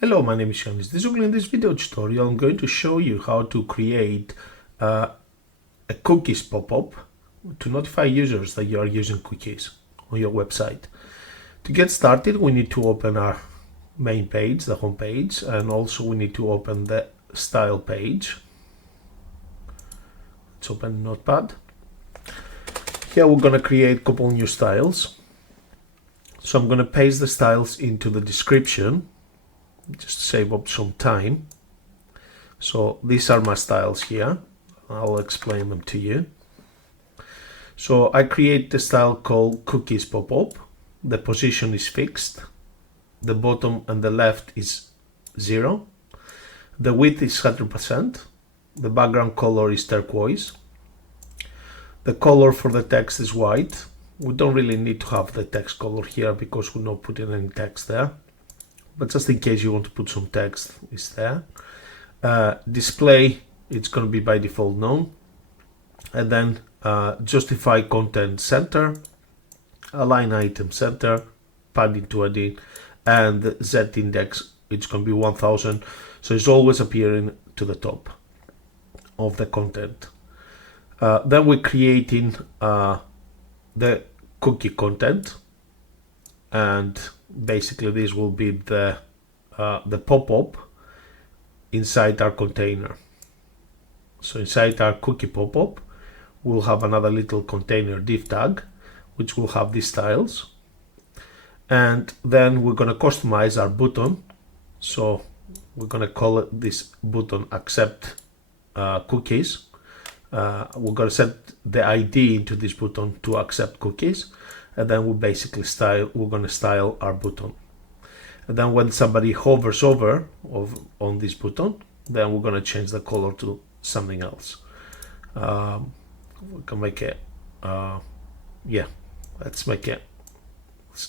Hello, my name is Yanis. In this video tutorial, I'm going to show you how to create a cookies pop-up to notify users that you are using cookies on your website. To get started, we need to open our main page, the home page, and also we need to open the style page. Let's open Notepad. Here we're going to create a couple new styles. So I'm going to paste the styles into the description, just to save up some time. So these are my styles here. I'll explain them to you. So I create the style called cookies pop-up. The position is fixed. The bottom and the left is 0. The width is 100%. The background color is turquoise. The color for the text is white. We don't really need to have the text color here because we're not putting any text there. But just in case you want to put some text, it's there. Display, it's going to be by default none. And then justify content center, align item center, padding to add-in, and Z index, it's going to be 1000. So it's always appearing to the top of the content. Then we're creating the cookie content, and basically this will be the pop-up inside our container. So inside our cookie pop-up we'll have another little container div tag which will have these styles, and then we're going to customize our button. So we're going to call it this button accept cookies. We're going to set the ID into this button to accept cookies, and then we're going to style our button. And then when somebody hovers over on this button, then we're going to change the color to something else. We can make it, let's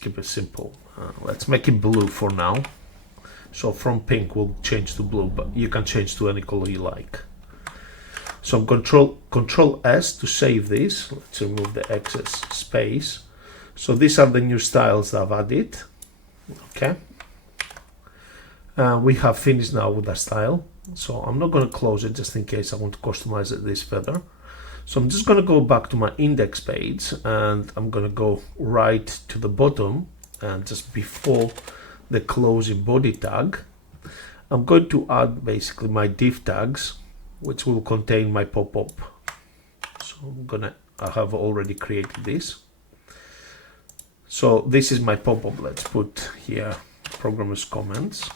keep it simple. Let's make it blue for now. So from pink we'll change to blue, but you can change to any color you like. So I'm control S to save this. Let's remove the excess space. So these are the new styles that I've added. Okay. We have finished now with the style. So I'm not going to close it just in case I want to customize this further. So I'm just going to go back to my index page, and I'm going to go right to the bottom, and just before the closing body tag, I'm going to add basically my div tags, which will contain my pop-up. So I have already created this. So this is my pop-up. Let's put here programmer's comments.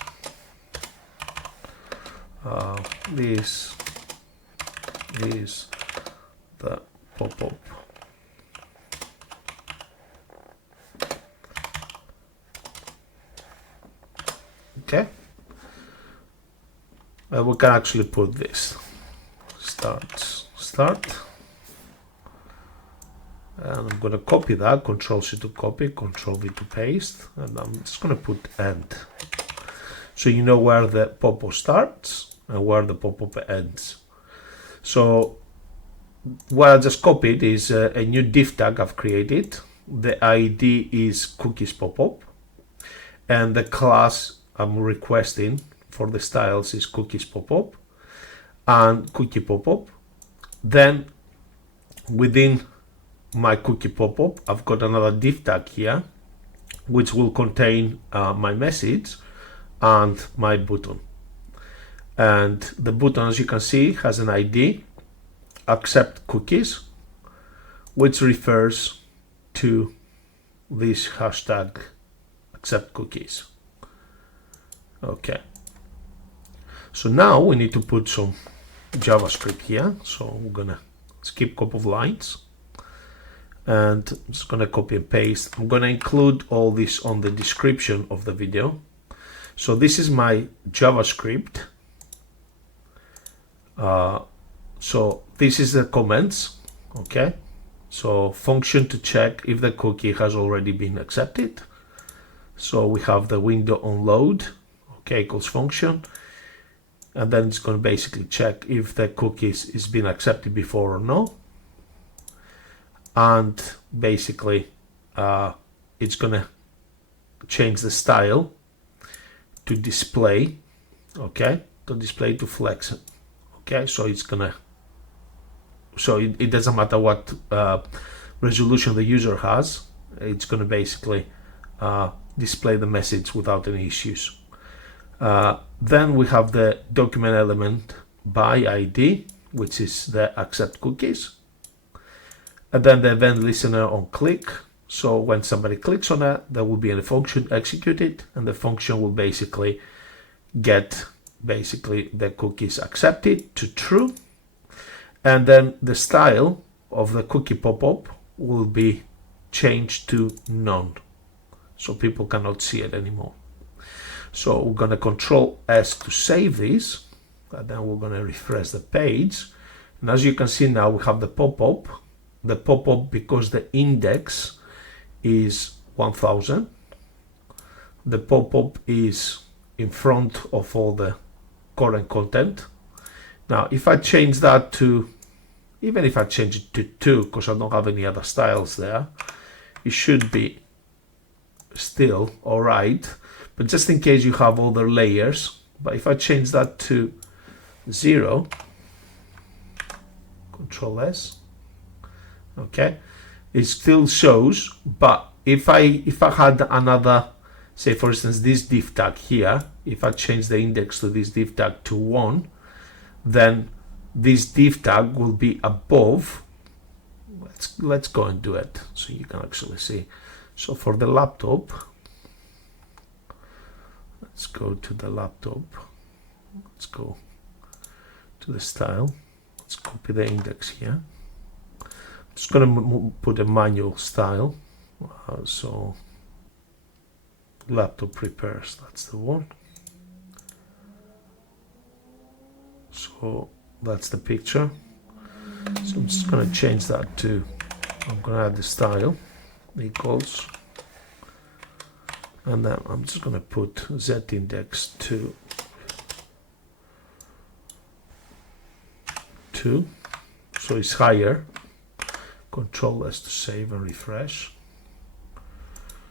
This is the pop-up. Okay. We can actually put this start, and I'm going to copy that, Control C to copy, Control V to paste, and I'm just going to put end, so you know where the pop-up starts and where the pop-up ends. So what I just copied is a new div tag I've created. The ID is cookies pop-up, and the class I'm requesting for the styles is cookies pop-up and cookie pop-up. Then within my cookie pop-up I've got another div tag here which will contain my message and my button. And the button, as you can see, has an ID accept cookies, which refers to this hashtag accept cookies. Okay. So now we need to put some JavaScript here. So we're gonna skip a couple of lines, and I'm just gonna copy and paste. I'm gonna include all this on the description of the video. So this is my JavaScript. So this is the comments. Okay. So function to check if the cookie has already been accepted. So we have the window on load. Okay, equals function. And then it's going to basically check if the cookies is been accepted before or no. And basically it's going to change the style to display, okay, to display to flex, okay. So it's gonna, so it doesn't matter what resolution the user has, it's gonna basically display the message without any issues. Then we have the document element by ID, which is the accept cookies, and then the event listener on click. So when somebody clicks on it, there will be a function executed, and the function will basically get the cookies accepted to true, and then the style of the cookie pop-up will be changed to none, so people cannot see it anymore. So we're going to Control S to save this, and then we're going to refresh the page, and as you can see now we have the pop-up. The pop-up, because the index is 1000, the pop-up is in front of all the current content. Now if I change that to, even if I change it to 2, because I don't have any other styles there, it should be still alright, but just in case you have other layers. But if I change that to 0, Control S, okay, it still shows. But if I had another, say for instance this div tag here, if I change the index to this div tag to 1, then this div tag will be above. Let's go and do it so you can actually see. So for the laptop, let's go to the laptop, let's go to the style, let's copy the index here. I'm just going to put a manual style, so laptop repairs, that's the one. So that's the picture. So I'm just going to change that to, I'm going to add the style equals, and then I'm just going to put Z index to 2, so it's higher. Control S to save and refresh.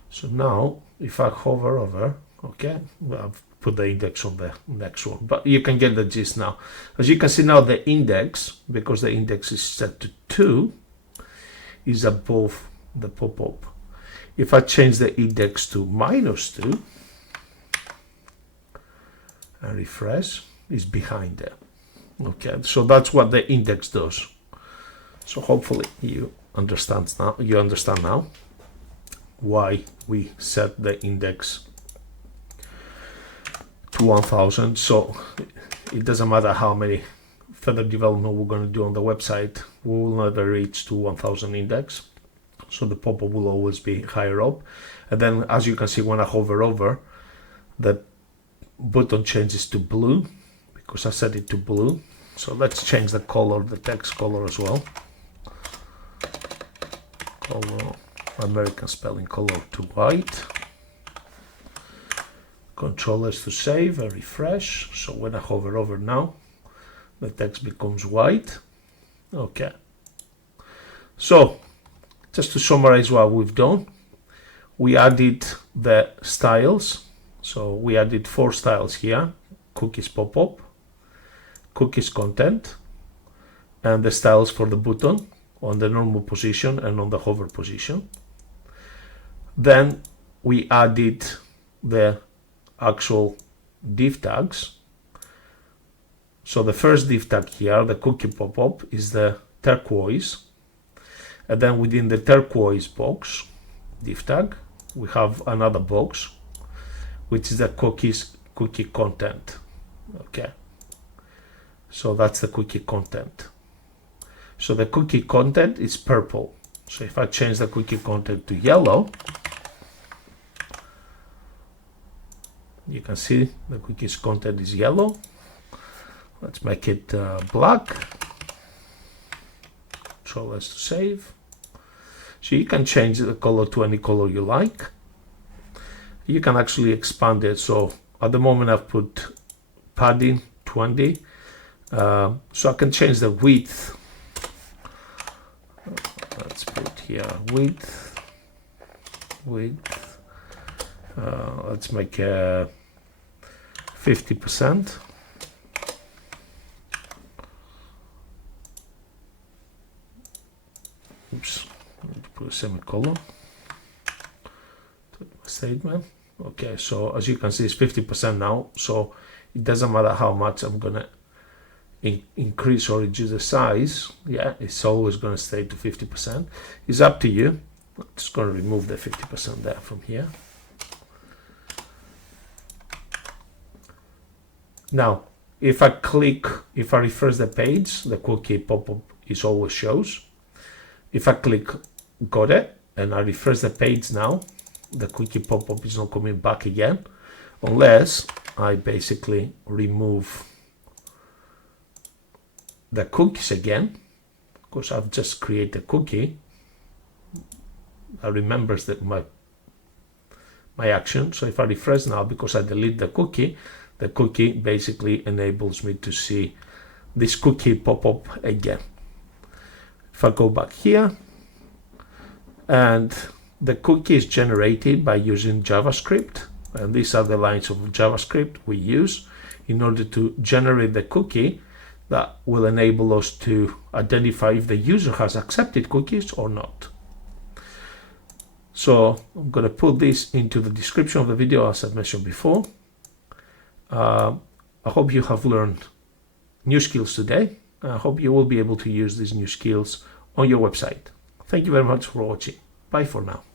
So now if I hover over, okay, well, I've put the index on the next one, but you can get the gist now. As you can see now, the index, because the index is set to 2, is above the pop-up. If I change the index to -2 and refresh, it's behind there. Okay, so that's what the index does. So hopefully you understand now why we set the index to 1000. So it doesn't matter how many further development we're going to do on the website, we will never reach to 1000 index. So the pop-up will always be higher up. And then as you can see, when I hover over, the button changes to blue because I set it to blue. So let's change the color, the text color as well. Color, American spelling color to white. Control S to save and refresh. So when I hover over now, the text becomes white. Okay. So just to summarize what we've done, we added the styles. So we added 4 styles here: cookies pop-up, cookies content, and the styles for the button on the normal position and on the hover position. Then we added the actual div tags. So the first div tag here, the cookie pop-up, is the turquoise, and then within the turquoise box div tag we have another box which is the cookie content. Okay, so that's the cookie content. So the cookie content is purple. So if I change the cookie content to yellow, you can see the cookies content is yellow. Let's make it black. Control S to save. So you can change the color to any color you like. You can actually expand it. So at the moment I've put padding 20. So I can change the width. Let's put here width. Let's make a 50%. Oops, I need to put a semicolon to my statement. Okay, so as you can see, it's 50% now, so it doesn't matter how much I'm gonna increase or reduce the size. Yeah, it's always gonna stay to 50%. It's up to you. I'm just gonna remove the 50% there from here. Now, if I refresh the page, the cookie pop-up is always shows. If I click got it and I refresh the page now, the cookie pop-up is not coming back again, unless I basically remove the cookies again, because I've just created a cookie. I remembers that my action. So if I refresh now, because I delete the cookie basically enables me to see this cookie pop up again. If I go back here, and the cookie is generated by using JavaScript, and these are the lines of JavaScript we use in order to generate the cookie that will enable us to identify if the user has accepted cookies or not. So I'm going to put this into the description of the video, as I mentioned before. I hope you have learned new skills today. I hope you will be able to use these new skills on your website. Thank you very much for watching. Bye for now.